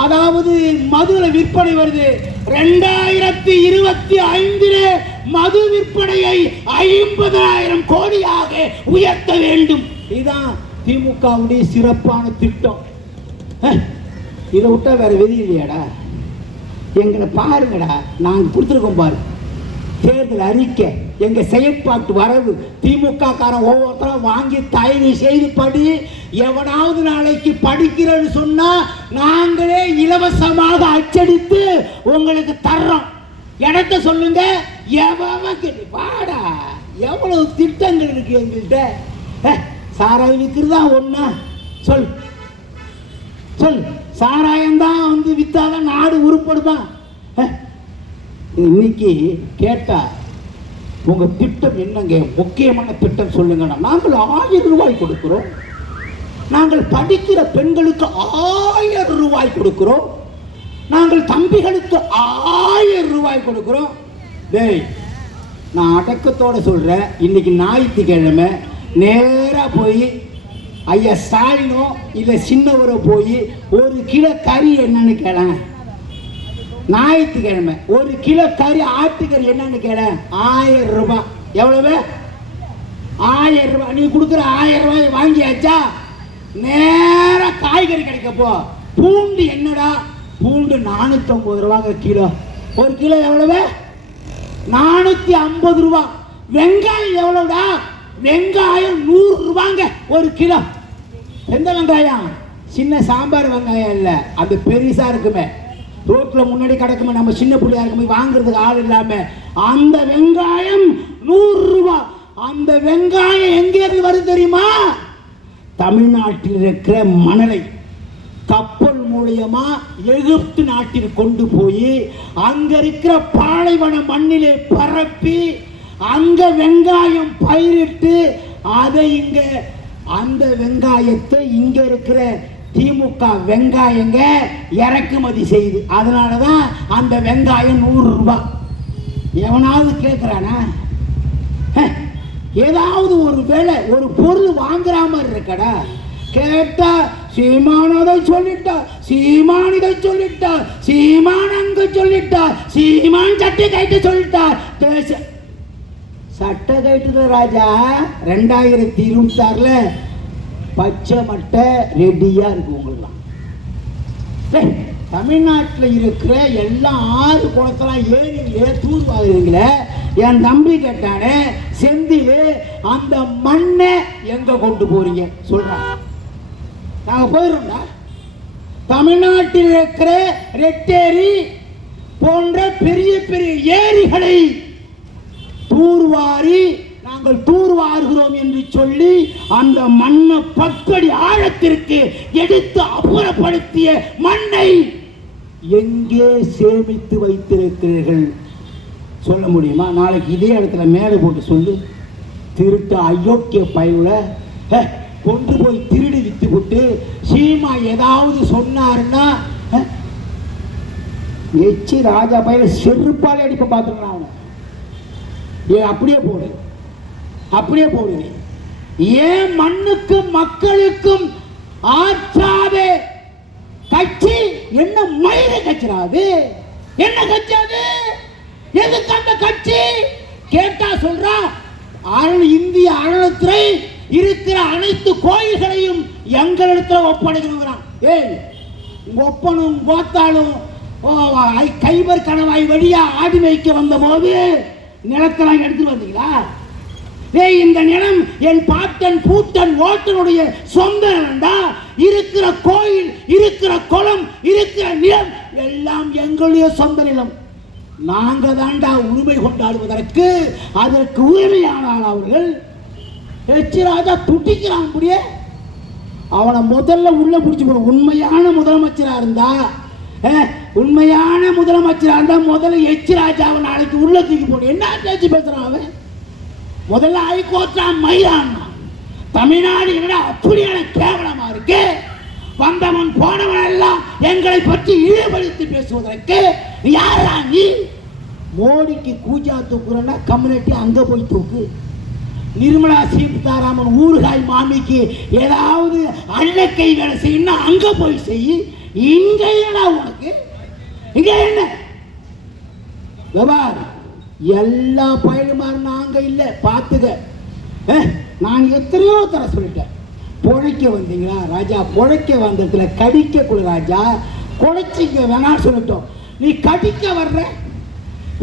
அதாவது மதுல விற்பனை வருது. 2025 மது விற்பனையை 50,000 கோடியாக உயர்த்த வேண்டும். இதுதான் திமுகவுடைய சிறப்பான திட்டம். இதை விட்டா வேற வெதி இல்லையாடா? எங்களை பாருங்கடா, நாங்கள் கொடுத்துருக்கோம் பாரு தேர்தல் அறிக்கை, எங்க செயற்பாட்டு வரவு. திமுக காரன் ஒவ்வொருத்தரும் வாங்கி தயவு செய்து படி. எவனாவது நாளைக்கு படிக்கிறேன்னு சொன்னா நாங்களே இலவசமாக அச்சடித்து உங்களுக்கு தர்றோம். இடத்த சொல்லுங்க. வாடா, எவ்வளவு திட்டங்கள் இருக்கு எங்கள்கிட்ட. சாராயம் விற்கிறதா ஒண்ணா? சொல் சொல். சாராயம்தான் வந்து வித்தாதான் நாடு உருப்படுதான். இன்னைக்கு கேட்டா உங்க திட்டம் என்னங்க, முக்கியமான திட்டம் சொல்லுங்க. நாங்கள் 1000 ரூபாய் கொடுக்கிறோம். நாங்கள் படிக்கிற பெண்களுக்கு 1000 ரூபாய் கொடுக்கிறோம். நாங்கள் தம்பிகளுக்கு 1000 ரூபாய் கொடுக்கிறோம். டேய், நான் அடக்கத்தோட சொல்றேன், இன்னைக்கு ஞாயிற்றுக்கிழமை நேரா போய் ஐயா ஸ்டாலினோ இல்லை சின்னவரோ போய் ஒரு கிலோ கறி என்னன்னு கேளேன். ஞாயிற்றுக்கிழமை ஒரு கிலோ கறி ஆட்டுக்கறி என்னன்னு கேளேன். 1000 ரூபாய். எவ்வளவு? 1000 ரூபாய். நீ கொடுக்குற 1000 ரூபாய் வாங்கியாச்சா? நேர காய்கறி கிடைக்கப்போ பூண்டு என்னடா? பூண்டு 450 ரூபாங்க கிலோ. ஒரு கிலோ எவ்வளவு? 450 ரூபா. வெங்காயம் எவ்வளவுடா? வெங்காயம் 100 ரூபாங்க ஒரு கிலோ. எந்த வெங்காயம்? சின்ன சாம்பார் வெங்காயம் இல்லை, அந்த பெருசா இருக்குமே, ரோட்ல முன்னாடி கிடக்குமே, நம்ம சின்ன பிள்ளையா இருக்குமே வாங்குறதுக்கு ஆள் இல்லாம அந்த வெங்காயம் 100 ரூபாய். அந்த வெங்காயம் எங்க இருந்து வருது தெரியுமா? தமிழ்நாட்டில் இருக்கிற மணலை கப்பல் மூலியமா எகிப்து நாட்டில் கொண்டு போய் அங்க இருக்கிற பாலைவன மண்ணிலே பரப்பி அங்க வெங்காயம் பயிரிட்டு அதை இங்க அந்த வெங்காயத்தை இங்க இருக்கிற திமுக வெங்காயங்க இறக்குமதி செய்யுது. அதனாலதான் அந்த வெங்காயம் 100 ரூபாய். எவனாவது கேட்கிறானா? ஏதாவது ஒரு வேலை ஒரு பொருள் வாங்குற மாதிரி இருக்கடா? கேட்டா சீமானதை சொல்லிட்டா, சீமான் இதை சொல்லிட்டா, சீமான் அங்க சொல்லிட்டா, சீமான் சட்டை கைட்டு சொல்லிட்டா. சட்டை கைட்டு ராஜா 2026 பச்சை மட்டை ரெடியா இருக்கு உங்களுக்குலாம். தமிழ்நாட்டில் இருக்கிற எல்லா 6 குளத்தெல்லாம் ஏரியிலே தூர் வாங்குறீங்களே. என் தம்பி கேட்டானே செந்தில், அந்த மண்ணை எங்க கொண்டு போறீங்க சொல்றாங்க. நாங்க போயிடுறோம்டா. தமிழ்நாட்டில் இருக்கிற ரெட்டேரி போன்ற பெரிய பெரிய ஏரிகளை தூர்வாரி நாங்கள் தூர்வாருகிறோம் என்று சொல்லி அந்த மண்ணை பக்கடி ஆழத்திற்கு எடுத்து அப்புறப்படுத்திய மண்ணை எங்கே சேமித்து வைத்திருக்கிறீர்கள் சொல்ல முடியுமா? நாளைக்கு இதே இடத்துல மேலே போட்டு சொல்லு. திருட்டு அயோக்கிய பயவுல கொண்டு போய் திருடி வித்து விட்டு சீமா ஏதாவது சொன்னாருன்னா எச்சி ராஜா பயில செருப்பாலே அடிப்ப பார்த்துக்கலாம். அவனை அப்படியே போடு, அப்படியே போடு. ஏன் மண்ணுக்கும் மக்களுக்கும் ஆற்றாதே கட்சி என்ன மயிர கட்சிராது? என்ன கட்சியாது? எதுக்கு அந்த கட்சி கேட்டா சொல்றா இந்திய அறநிலையத்துறை இருக்கிற அனைத்து கோயில்களையும் எங்களிடத்துல ஒப்படைக்கணுங்கிறான். ஏய் ஒப்பனும் கோத்தாலும் கைபர் கணவாய் வழியா ஆடி வைக்க வந்த போது நிலத்தெல்லாம் எடுத்துட்டு வந்தீங்களா? ஏய் இந்த நிலம் என் பாட்டன் பூட்டன் ஓட்டனுடைய சொந்த நிலம்டா. இருக்கிற கோயில், இருக்கிற குளம், இருக்கிற நிலம் எல்லாம் எங்களுடைய சொந்த நிலம். நாங்க தாண்டா உரிமை கொண்டாடுவதற்கு அதற்கு உரிமையானால் அவர்கள் எச்சி ராஜா துட்டிக்கிறான். அப்படியே அவனை முதல்ல உள்ள பிடிச்சி போன. உண்மையான முதலமைச்சரா இருந்தா, உண்மையான முதலமைச்சரா இருந்தா முதல்ல எச்சி ராஜாவை நாளைக்கு உள்ள தூக்கி போன. என்ன பேச்சு பேசுறான் அவன்? முதல்ல ஹைகோர்ட்டா மயிலான். தமிழ்நாடு என்னடா அப்படியான கேவலமா இருக்கு. வந்தவன் போனவன் எல்லாம் எங்களை பற்றி இழிவுபடுத்தி பேசுவதற்கு யாரா நீ? மோடிக்கு கூஜா தூக்குறன்னா கம்யூனிட்டி அங்க போய் தூக்கு. நிர்மலா சீதாராமன் ஊறுகாய் மாமிக்கு ஏதாவது அள்ளக்கை வேலை செய்யணும் அங்க போய் செய். இங்க என்னடா உனக்கு? இங்க என்ன விவகார? எல்லா பயலுமாரும் நாங்க இல்ல பாத்துக்க. நான் எத்தனையோ தர சொல்லிட்டேன். பொழைக்க வந்தீங்களா ராஜா? பொழைக்க வந்ததுல கடிக்க கூட ராஜா. குழைச்சிக்க வேணாம் சொல்லிட்டோம். நீ கடிக்க வர்ற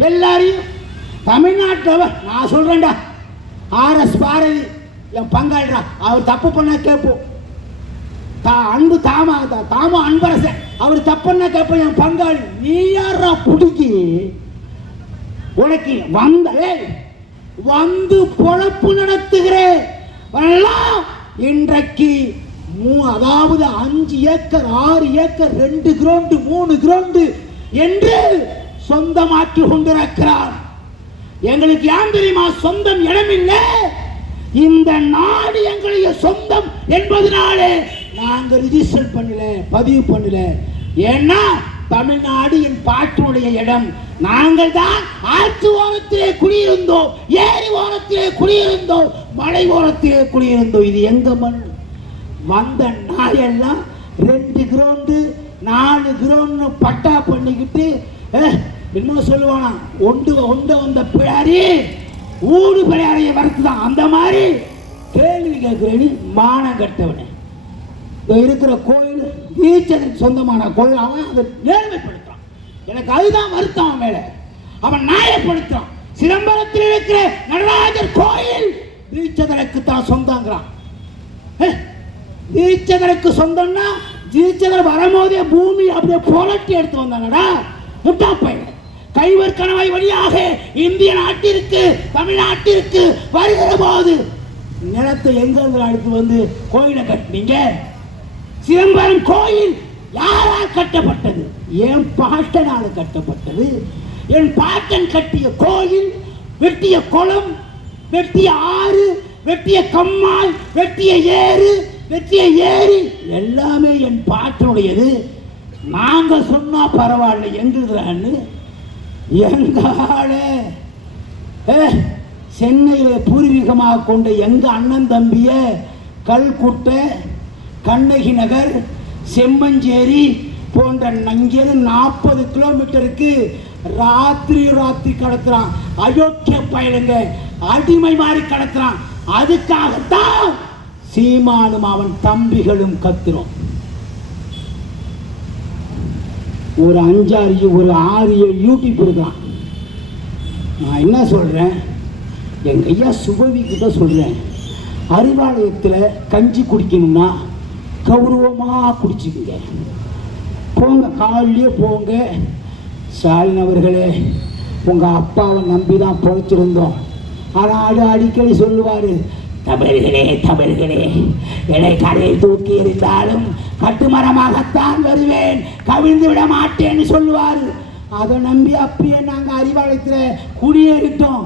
எல்லாரையும் தமிழ்நாட்டில் நான் சொல்றேன்டா. RS பாரதி என் பங்காளிடா. அவர் தப்பு பண்ணா கேட்போம். அன்பு தாமா அன்பரசன் அவர் தப்புன்னா கேட்போம். என் பங்காளி நீ யாரா புடுக்கி உனக்கு வந்து பொழப்பு நடத்துகிறேன். இன்றைக்கு அதாவது 5 ஏக்கர் 6 ஏக்கர் 2 கிரவுண்டு 3 கிரவுண்டு என்று சொந்தமாக்கி கொண்டிருக்கிறார். எங்களுக்கு ஏன் தெரியுமா சொந்தம் இடம் இல்லை? இந்த நாடு எங்களுடைய சொந்தம் என்பதனாலே நாங்க ரிஜிஸ்டர் பண்ணல, பதிவு பண்ணல. ஏன்னா தமிழ்நாடு என் பாட்டுடைய இடம். நாங்கள் தான் ஆற்று ஓரத்திலே குடியிருந்தோம், ஏரி ஓரத்திலே குடியிருந்தோம், மலை ஓரத்திலே குடியிருந்தோம். இது எங்க மண்? வந்த நாயெல்லாம் 2 கிரவுண்டு 4 கிரவுண்டு பட்டா பண்ணிக்கிட்டு என்ன சொல்லுவானா, ஒன்று வந்த பிள்ளாரி ஊடு பிள்ளையாரைய வரத்துதான். அந்த மாதிரி கேள்வி கேட்கிறேன்னு மானம் கட்டவனே. இருக்கிற கோயில் ஈச்சதற்கு சொந்தமான கோயில் அவன் அதை நேர்மைப்படுத்துறான். எனக்கு அதுதான் வருத்தம். அவன் மேல அவன் நியாயப்படுத்துறான். சிதம்பரத்தில் இருக்கிற நடராஜர் கோயில் ஈச்சதற்கு தான் சொந்தங்கிறான். ஈச்சதற்கு சொந்தம்னா ஈச்சதர் வரும்போதே பூமி அப்படியே புரட்டி எடுத்து வந்தாங்கடா முட்டாப்பையன். கைவர் கணவாய் வழியாக இந்திய நாட்டிற்கு தமிழ்நாட்டிற்கு வருகிற போது நிலத்தை எங்க அடுத்து வந்து கோயிலை கட்டினீங்க? சிதம்பரம் கோயில் யாரால் கட்டப்பட்டது? என் பாட்டனால் கட்டப்பட்டது. என் பாட்டன் கட்டிய கோயில், வெட்டிய குளம், வெட்டிய ஆறு, வெட்டிய கம்மாய், வெட்டிய ஏறு, வெட்டிய ஏரி எல்லாமே என் பாட்டனுடையது. நாங்க சொன்னா பரவாயில்ல எங்குறான்னு எங்க ஆளு சென்னையில் பூர்வீகமாக கொண்ட எங்க அண்ணன் தம்பிய கல்குட்டை, கண்ணகி நகர், செம்மஞ்சேரி போன்ற நங்கியது 40 கிலோமீட்டருக்கு ராத்திரி கடத்துறான். அயோக்கிய பயலுங்க அடிமை மாதிரி கடத்துறான். அதுக்காகத்தான் சீமானும் அவன் தம்பிகளும் கத்துறோம். ஒரு 5-6 ஒரு 6-7 யூடியூப் இருக்கான். நான் என்ன சொல்றேன், எங்க ஐயா சுபவி கிட்ட சொல்றேன், அறிவாலயத்தில் கஞ்சி குடிக்கணும்னா கௌரவமாக குடிச்சுக்குங்க. போங்க, காலையிலேயே போங்க. ஸ்டாலின் அவர்களே, உங்கள் அப்பாவை நம்பி தான் பொழைச்சிருந்தோம். ஆனால் அடிக்கடி சொல்லுவார், தமிழர்களே என்னை கரையை தூக்கி எறிந்தாலும் கட்டுமரமாகத்தான் வருவேன், கவிழ்ந்து விட மாட்டேன்னு சொல்லுவார். அதை நம்பி அப்பயே நாங்கள் அறிவாலயத்தில் குடியேறிட்டோம்.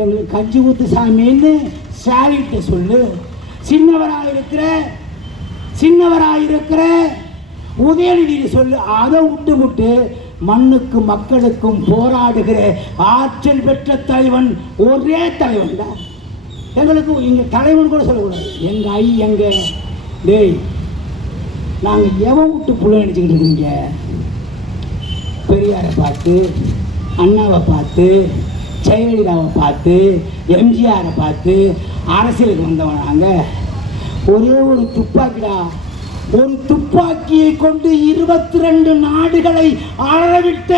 எங்களுக்கு கஞ்சி ஊத்து சாமின்னு சாரிகிட்ட சொல்லு. சின்னவராயிருக்கிற உதயநிதி சொல்லு. அதை விட்டு மண்ணுக்கு மக்களுக்கும் போராடுகிற ஆற்றல் பெற்ற தலைவன் ஒரே தலைவன் தான். எங்களுக்கு இங்கே தலைவன் கூட சொல்லக்கூடாது. எங்க டேய், நாங்கள் எவன் விட்டு புள்ள நினச்சிக்கிட்டு இருக்கீங்க? பெரியாரை பார்த்து, அண்ணாவை பார்த்து, ஜெயலலிதாவை பார்த்து, எம்ஜிஆரை பார்த்து அரசியலுக்கு வந்தவன் நாங்கள். ஒரே ஒரு துப்பாக்கிடா, ஒரு துப்பாக்கியை கொண்டு 22 நாடுகளை ஆளவிட்ட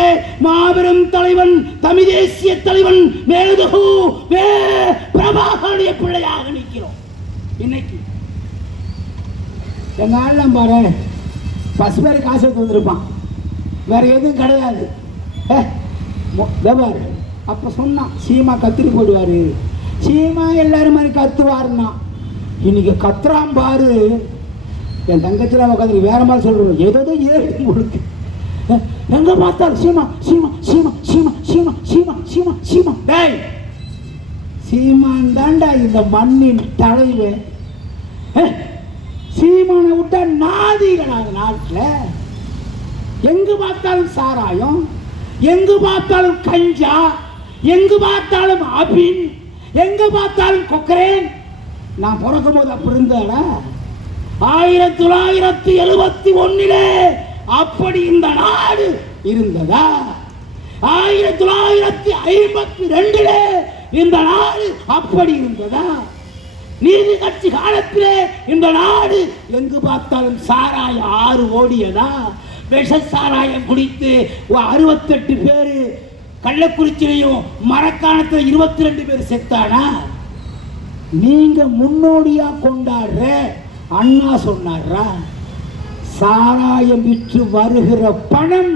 மாபெரும் தலைவன், தமிழ் தேசிய தலைவன் மேலுதகு பிரபாகருடைய பிள்ளையாக நிற்கிறோம். இன்னைக்கு எங்க ஆள்லாம் பாரு, 10 பேர் காசு எடுத்து வந்திருப்பான், வேற எதுவும் கிடையாது. அப்ப சொன்னான் சீமா கத்திரி போடுவாரு, சீமா எல்லாரும் மாதிரி கத்துவாருன்னா. இன்னைக்கு கத்துறான் பாரு. என் தங்கச்சியில் உட்காந்து வேற மாதிரி சொல்றோம், ஏதோ ஏறி கொடுக்கு. எங்க பார்த்தாலும் சீமா சீமா சீமா சீமா சீமா சீமா சீமா சீமா. டேய், சீமான் தாண்டா இந்த மண்ணின் தலைவன். சீமானை விட்டா நாதிகளாக நாட்டில் எங்கு பார்த்தாலும் சாராயம், எங்கு பார்த்தாலும் கஞ்சா, எங்கு பார்த்தாலும் அபின், எங்கு பார்த்தாலும் கொக்கரேன். நான் பிறக்கும் போது அப்படி இருந்தாடா. 1971 அப்படி இந்த நாடு இருந்ததா? 1952 இந்த நாடு அப்படி இருந்ததா? நீதி கட்சி காலத்திலே இந்த நாடு எங்கு பார்த்தாலும் சாராய ஆறு ஓடியதா? விஷ சாராயம் குடித்து 68 பேர் கள்ளக்குறிச்சிலையும் மரக்காணத்தில் 22 பேர் செத்தானா? நீங்க முன்னோடியா கொண்டாடுற அண்ணா சொன்னாரா, சாராயம் விற்று வருகிற பணம்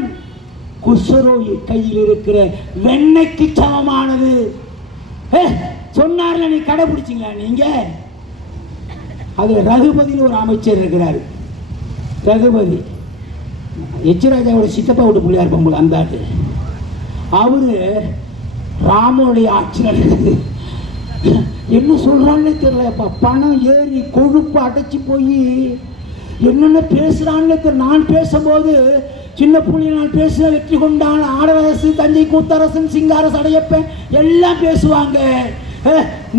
குஷ்ரோகி கையில் இருக்கிற வெண்ணெய்க்கு சமமானது சொன்னார்ல. நீ கடைபிடிச்சிங்களா? நீங்க அதுல ரகுபதினு ஒரு அமைச்சர் இருக்கிறாரு. ரகுபதி எச்ராஜாவோட சித்தப்பா விட்டு பிள்ளையா இருப்பாங்க போல. அந்த ஆட்டு அவரு ராமனுடைய ஆட்சி நடக்குது. என்ன சொல்றான்னு தெரியலப்பா. பணம் ஏறி கொழுப்பு அடைச்சி போய் என்னென்ன பேசுறான்னு தெரியல. நான் பேசும்போது சின்ன புள்ளி நான் பேசுற வெற்றி கொண்டான், ஆடரசு, தஞ்சை கூத்தரசன், சிங்காரசு, அடையப்பன் எல்லாம் பேசுவாங்க.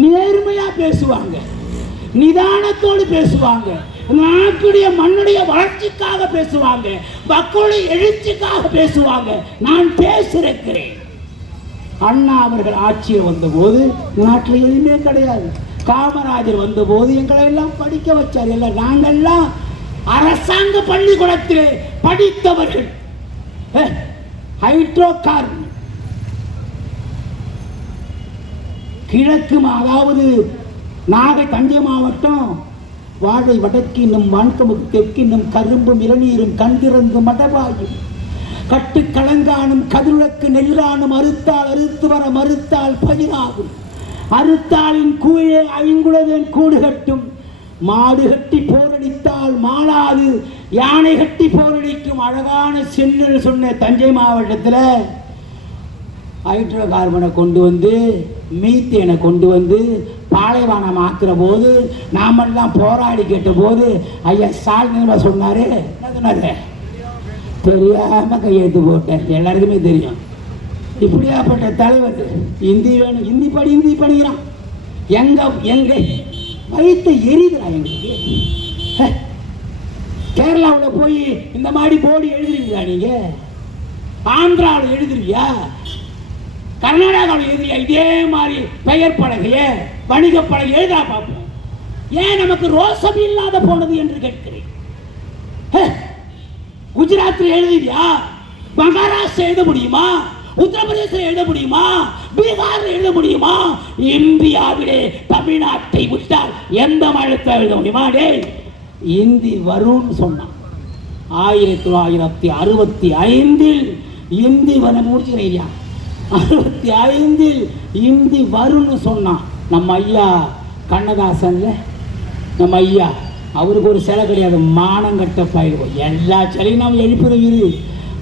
நேர்மையா பேசுவாங்க, நிதானத்தோடு பேசுவாங்க. நாட்டுடைய மண்ணுடைய வளர்ச்சிக்காக பேசுவாங்க, மக்களுடைய எழுச்சிக்காக பேசுவாங்க. நான் பேசியிருக்கிறேன். அண்ணா அவர்கள் ஆட்சியில் வந்தபோது நாட்டில் எதுவுமே கிடையாது. காமராஜர் வந்தபோது எங்களை எல்லாம் படிக்க வச்சார். எல்லாம் நாங்கள்லாம் அரசாங்க பள்ளிக்கூடத்திலே படித்தவர்கள். ஹைட்ரோ கார்பன் கிழக்கு, அதாவது நாகை தஞ்சை மாவட்டம் வாழை வடக்கு இன்னும் வான்கமுக்கு தெற்கு இன்னும் கரும்பும் இளநீரும் கண்டிறந்து மடவாயும் கட்டு கலங்கானும் கதிரக்கு நெல்லானும் அறுத்தால் அறுத்து வர மறுத்தால் பயிராகும் அறுத்தாளின் கூழே ஐங்குளதன் கூடு கட்டும் மாடு கட்டி போரடித்தால் மாளாது யானை கட்டி போரடிக்கும் அழகான சென்னல் சொன்ன தஞ்சை மாவட்டத்தில் ஹைட்ரோ கார்பனை கொண்டு வந்து மீத்தேனை கொண்டு வந்து பாலைவனம் ஆக்குற போது நாமெல்லாம் போராடி கேட்ட போது ஐயா ஸ்டாலின் சொன்னாரு. என்ன சொன்னாரு? தெரியாம கையெழுத்து போட்டேன். எல்லாருக்குமே தெரியும். இப்படியாப்பட்ட தலைவர் இந்தி வேணும், இந்தி படிக்கிறான். எங்க வயிற்று எரிதுறான் எங்களுக்கு. கேரளாவில் போய் இந்த மாதிரி போர்டு எழுதுறீங்களா? நீங்க ஆந்திராவில் எழுதுறியா? கர்நாடகாவில் எழுதியா? இதே மாதிரி பெயர் பலகைய வணிக பலகை எழுதா பார்ப்போம். ஏன் நமக்கு ரோசம் இல்லாத போனது என்று கேட்கிறேன். குஜராத்தில் எழுதுவியா? மகாராஷ்டிரா எழுத முடியுமா? உத்தரப்பிரதேசத்தில் எழுத முடியுமா? பீகாரில் எழுத முடியுமா? இந்தியாவிலே தமிழ்நாட்டை விட்டால் எந்த மாநிலத்தில் எழுத முடியுமா? இந்தி வரும்னு சொன்னான். 1965 இந்தி வர முடிச்சுறையா? 65 இந்தி வரும்னு சொன்னான். நம்ம ஐயா கண்ணதாசன்ல நம்ம ஐயா அவருக்கு ஒரு சிலை கிடையாது, மானங்கட்ட பயிர்வோம். எல்லா சிலையும் நாம் எழுப்புறது.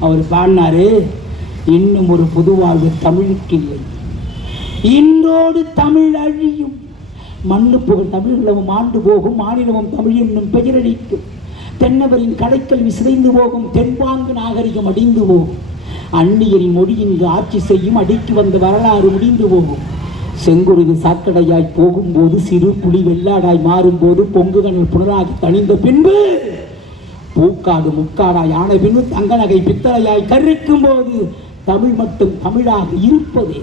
அவர் பாடினாரு, இன்னும் ஒரு புதுவாழ்வு தமிழுக்கு இல்லை, இன்றோடு தமிழ் அழியும், மண்ணு புகழ் தமிழ் ஆண்டு போகும், மாநிலமும் தமிழ் என்னும் பெயரடிக்கும், தென்னவரின் கடைக்கல்வி சிதைந்து போகும், தென்பாங்கு நாகரிகம் அடிந்து போகும், அந்நியரின் மொழி இங்கு ஆட்சி செய்யும், அடிக்கு வந்த வரலாறு முடிந்து போகும், செங்குருது சாக்கடையாய் போகும்போது சிறு புலி வெள்ளாடாய் மாறும்போது பொங்குகணல் புனராகி தணிந்த பின்பு பூக்காடு முக்காடாய் ஆன பின்பு தங்க நகை பித்தளையாய் கருக்கும் போது தமிழ் மட்டும் தமிழாக இருப்பதே.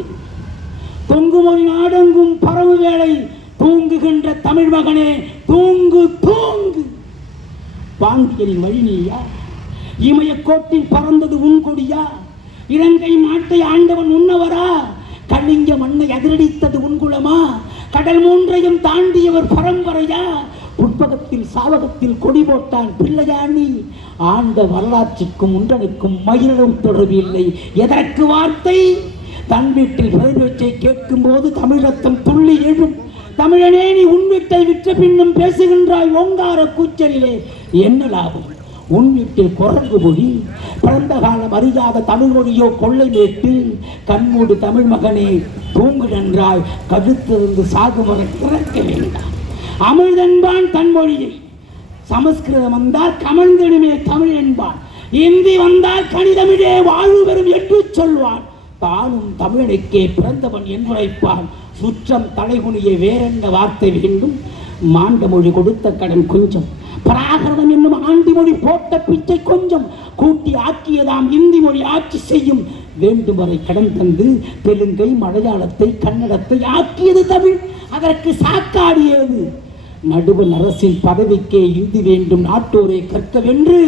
தொங்குமொழி நாடெங்கும் பரவு வேளை தூங்குகின்ற தமிழ் மகனே தூங்கு தூங்கு. பாண்டியனின் வழி நீயா? இமயக்கோட்டில் பறந்தது உன் கொடியா? இலங்கை நாட்டை ஆண்டவன் உன்னவரா? கலிங்க மண்ணை அதிரடித்தது உன்குலமா? கடல் மூன்றையும் தாண்டியவர் பரம்பரையா? புட்பகத்தில் சாவகத்தில் கொடி போட்டான் பிள்ளையாணி. ஆண்ட வரலாற்றுக்கும் உண்டனுக்கும் மயிலும் தொடர்பு இல்லை. எதற்கு வார்த்தை? தன் வீட்டில் பிறந்தவற்றை கேட்கும் போது தமிழ் ரத்தம் துள்ளி எழும். தமிழனே, நீ உன் வீட்டை விற்ற பின்னும் பேசுகின்றாய் ஓங்கார கூச்சலிலே, என்ன லாபம்? உன் வீட்டில் குரங்கு மொழி, பிறந்த காலம் அறியாத தமிழ் மொழியோ கொள்ளை மேட்டு. கண்மூடு தமிழ் மகனே தூங்கு நன்றாய், கழுத்திருந்து சாகுமரை திறக்க வேண்டாம். அமிழ்தென்பான் தன் மொழியை, சமஸ்கிருதம் வந்தால் கமழ்ந்திடுமே தமிழ் என்பான், இந்தி வந்தால் கணிதமிழே வாழ்வு பெறும் என்று சொல்வான். தானும் தமிழனுக்கே பிறந்தவன் என்றுரைப்பான். சுற்றம் தலைகுனிய வேறென்ன வார்த்தை வேண்டும்? மாண்ட மொழி கொடுத்த கடன் கொஞ்சம், பிராகிருதம் என்னும் ஆண்டி மொழி போட்ட பிச்சை கொஞ்சம், கூட்டி ஆக்கியதாம் இந்தி மொழி ஆட்சி செய்யும். வேண்டும் வரை கடன் தந்து தெலுங்கை மலையாளத்தை கன்னடத்தை ஆக்கியது தமிழ். அதற்கு சாக்காடியது நடுவன் அரசின் பதவிக்கே இந்தி வேண்டும், நாட்டோரை கற்கவென்று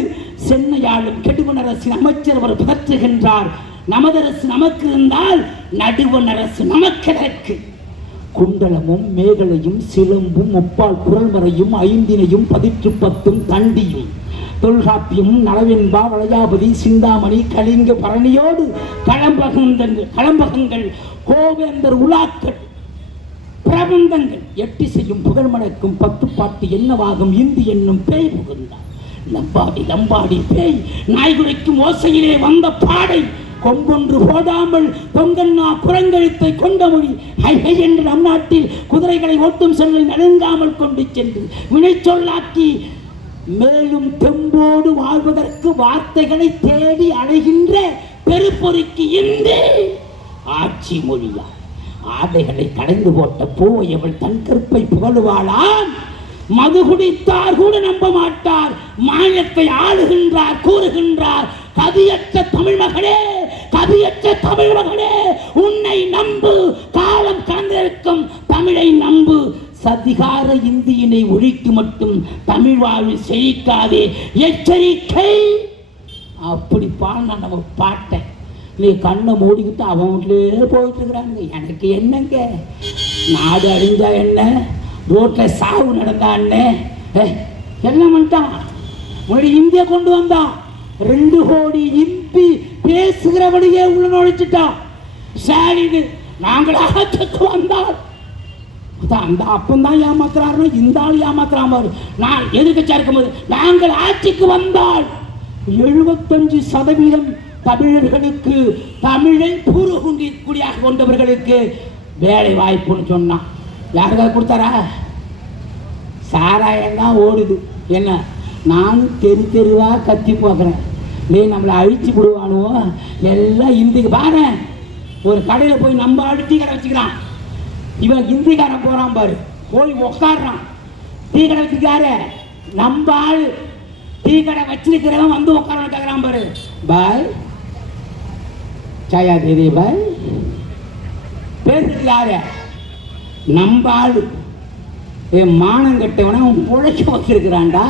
சென்னையாளும் கெடுவன் அரசின் அமைச்சர் அவர் பதற்றுகின்றார். நமதரசு நமக்கு இருந்தால் நடுவன் அரசு நமக்கு. குண்டலமும் மேகலையும் சிலம்பும் முப்பால் குரல்மறையும் ஐந்தினையும் 10 தண்டியும் தொல்காப்பியமும் நலவென்பா வளையாபதி சிந்தாமணி கலிங்க பரணியோடு களம்பகங்கள் கோவேந்தர் உலாக்கள் பிரபந்தங்கள் 8 செய்யும் புகழ் மணக்கும் 10 பாட்டு என்னவாகும் இந்தி என்னும் பேய் புகுந்தார். லம்பாடி லம்பாடி பேய் நாய்குறைக்கும் ஓசையிலே வந்த பாடை, கொம்பொன்று போடாமல் பொங்கண்ணா குரங்கெழுத்தை கொண்ட மொழி. ஹை ஹை என்று நம் நாட்டில் குதிரைகளை ஓட்டும் செல்லை நடுங்காமல் கொண்டு சென்று வினை சொல்லாக்கி மேலும் தெம்போடு வாழ்வதற்கு வார்த்தைகளை தேடி அடைகின்ற பெருப்பொறிக்கு இந்தி ஆட்சி மொழியா? ஆடைகளை கடைந்து போட்ட பூவையவள் தன் கற்பை புகழுவாளாம். மது குடித்தார் கூட நம்ப மாட்டார். மாநிலத்தை ஆளுகின்றார், கூறுகின்றார். கதியற்ற தமிழ் மகளே, கதியற்ற தமிழ் மகளே, உன்னை நம்பு, காலம் கடந்திருக்கும் தமிழை நம்பு. சதிகார இந்தியினை ஒழிக்கு மட்டும் தமிழ் வாழ்வில் செழிக்காதே, எச்சரிக்கை. அப்படி பாடின நம்ம பாட்டை நீ கண்ணை மூடிக்கிட்டு அவன் வீட்டிலே போயிட்டு இருக்கிறாங்க. எனக்கு என்னங்க, நாடு அழிஞ்சா என்ன, ரோட்டில் சாவு நடந்தா என்ன, எல்லாம் பண்ணிட்டான். முன்னாடி இந்தியா கொண்டு வந்தான். 2 கோடி இந்தி பேசுகிறவனையே உள்ள நுழைச்சிட்டான். ஸ்டாலின் நாங்கள் ஆட்சிக்கு வந்தால் அந்த அப்பந்தான் ஏமாத்துறாரு, இந்த ஆள் ஏமாத்துறாம. நான் எதிர்க்கட்சியா இருக்கும்போது நாங்கள் ஆட்சிக்கு வந்தால் 75% தமிழர்களுக்கு, தமிழை பூர்வகுடியாக கொண்டவர்களுக்கு வேலை வாய்ப்புன்னு சொன்னான். யாருக்காக கொடுத்தாரா? சாராயம் தான் ஓடுது. என்ன, நானும் தெருவாக கத்தி போக்குறேன். நீ நம்மளை அழிச்சு விடுவானுவோ எல்லாம் இந்திக்கு பாரு. ஒரு கடையில் போய் நம்ம ஆள் டீ கடை வச்சுக்கிறான். இவன் இந்திக்காரன் போகிறான் பாரு, போய் உக்காடுறான். டீ கடை வச்சுக்காரு நம்ம ஆள். டீ கடை வச்சிருக்கிறவன் வந்து உட்கார கேட்குறான் பாரு, பாய் சாயா தேதி பாய். பேசுறது யாரு? நம்ம ஆளு. மானம் கட்டவன அவன் உழைக்க வச்சிருக்கிறான்டா.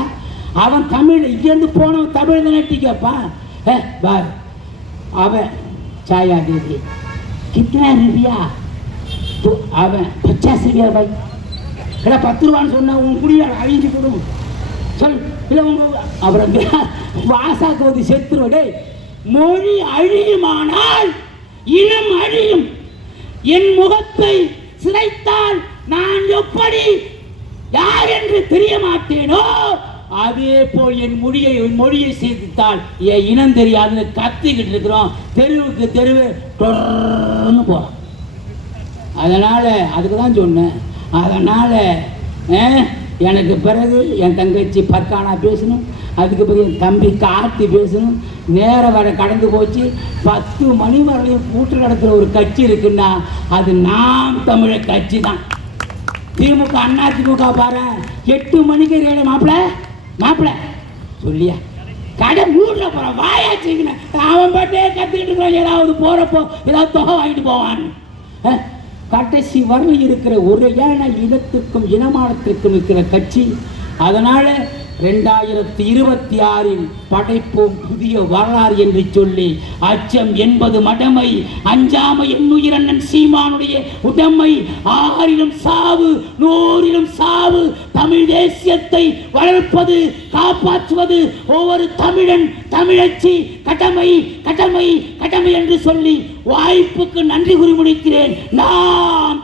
அவன் தமிழ் இங்கேருந்து போனவன் தமிழ் தானே டீ கேட்பான். பாய் அவன் சாயா தேதி கித்தனா ரூபியா? அவன் 50 ரூபியா பாய். இல்லை 10 ரூபான்னு சொன்ன உன் குடியா அழிஞ்சு கொடு சொல். இல்லை உங்க அப்புறம் வாசாக்குவது செத்துருவடே. மொழி அழியுமானால் இனம் அழியும். என் முகத்தை சிதைத்தால் நான் எப்படி யார் என்று தெரிய மாட்டேனோ, அதே போல் என் மொழியை சிதைத்தால் என் இனம் தெரியாது. கத்திக்கிட்டு இருக்கிறோம், தெருவுக்கு தெருவு தொடர்ந்து போறோம். அதனால அதுக்கு தான் சொன்னேன். அதனால எனக்கு பிறகு என் தங்கச்சி பர்கானா பேசணும், அதுக்கு பிறகு என் தம்பி கார்த்தி பேசணும். நேரம் வர கடந்து போச்சு. 10 மணி வரையும் கூட்டு நடத்துகிற ஒரு கட்சி இருக்குன்னா அது நாம் தமிழர் கட்சி தான். திமுக, அண்ணா திமுக பாரு 8 மணிக்கு மாப்பிள்ள சொல்லியா கடை மூடில் போகிற வாயாச்சுன்னு அவன் பாட்டே கற்றுக்கிட்டு இருக்கிறான். ஏதாவது போகிறப்போ ஏதாவது தொகை வாங்கிட்டு போவான். கடைசி வரல் இருக்கிற ஒரு இனத்துக்கும் இனமானத்திற்கும் இருக்கிற கட்சி. அதனால 2026 படைப்போம் புதிய வரலாறு என்று சொல்லி, அச்சம் என்பது மடமை, அஞ்சாமை என்னுயிரண்ணன் சீமானுடைய உடமை. 6 சாவு 100 சாவு. தமிழ் தேசியத்தை வளர்ப்பது, காப்பாற்றுவது ஒவ்வொரு தமிழன் தமிழச்சி கடமை கடமை கடமை என்று சொல்லி வாய்ப்புக்கு நன்றி கூறி முடிக்கிறேன். நாம்